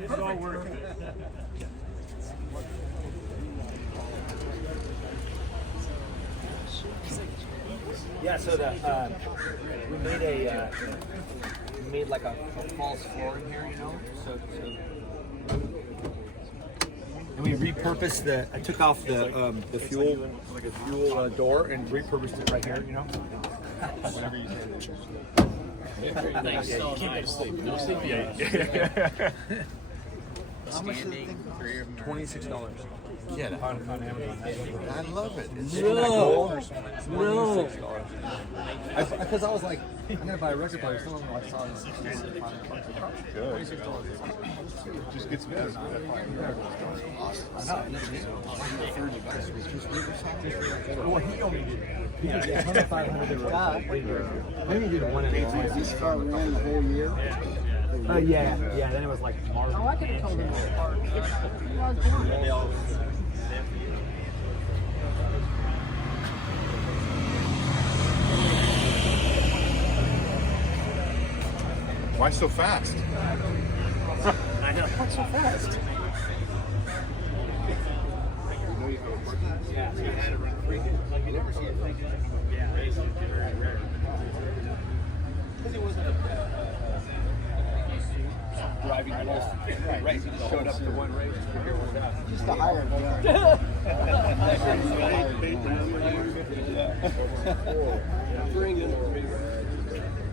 It's all worth it. Yeah, so we made like a false floor in here, you know. And we repurposed I took off the fuel, like a fuel door, and repurposed it right here, you know. Whatever you say. Nice. So nice. No sleep. Yeah. Standing. $26. Get it. On Amazon. I love it. It's No. No. Because I was like, I'm gonna buy a record player. Someone I saw this. Good. Just gets better. Well, he only did. He did 100, 500. He only did one in a row. This car ran the whole year. Yeah. Then it was like Mars. Oh, I could have told him this part. Why so fast? I know. What's so fast? Yeah, so you had it around 3. Like you never see it. Yeah, racing. Very rare. Because it wasn't driving the most race. He just showed up to one race. Just a higher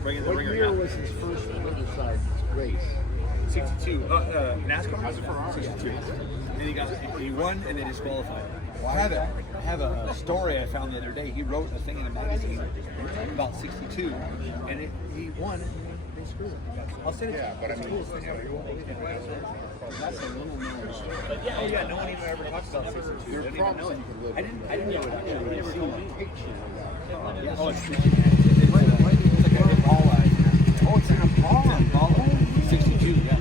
What year was his first Riverside race? 62. NASCAR? How's it for 62. And he won and then disqualified. I have a story I found the other day. He wrote a thing in a magazine about 62, and he won. And they screwed him. I'll send it. Yeah, but I mean, That's a little known story. Yeah. No one even ever talks about 62. There's problems you could live I didn't know it actually. Never seen a picture of that. Oh, it's like a Impala. Oh, it's an Impala. 62, yeah.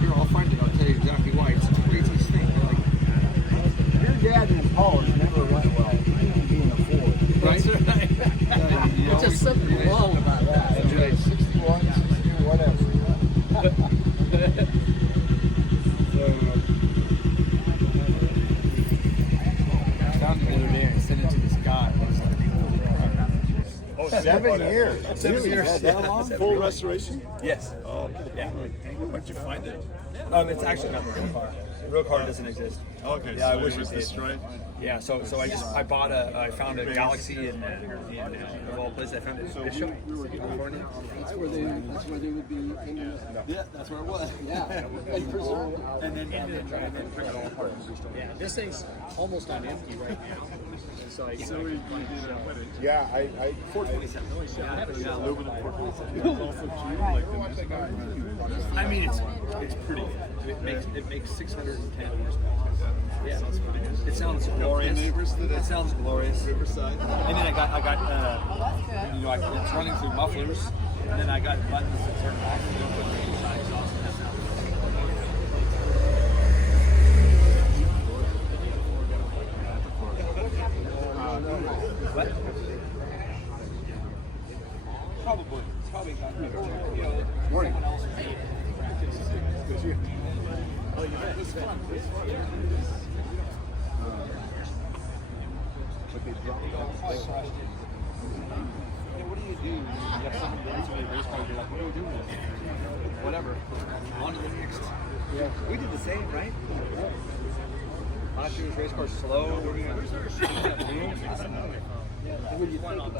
Here, I'll find it. I'll tell you exactly why. It's the craziest thing. Like, Your dad and Impalas never went well. Even being a Ford. right? It's just something wrong about that. That's right. 61, 62, whatever. I found it the other day and I sent it to this guy. Oh, 7 years. 7 years. Had that long? Full restoration? Yes. Oh, Yeah. where'd you find it? It's actually not the real car. The real car doesn't exist. Okay, Yeah, I so wish it was it did. destroyed. Yeah, so I found a Galaxie in of all places. I found it in Bishop, California. That's where they would be in Yeah, that's where it was. yeah, and preserved. And then bring it all apart. Yeah, this thing's almost on empty right now. And so I Yeah, I Ford 27. aluminum for I mean, it's pretty good. It makes 610 horsepower. Yeah, that's pretty good. It sounds glorious. It sounds glorious. Riverside. And then I got it's running through mufflers, and then I got buttons to turn off and then put the inside exhaust and that. What? Probably. It's probably got Morning. Oh, you bet. It's fun. But they dropped it off. What do you do? You have someone brings me a race car, you're like, what do we do with this? Whatever. On to the next. Yeah. We did the same, right? Last year's race car slow. We're going to What do you think about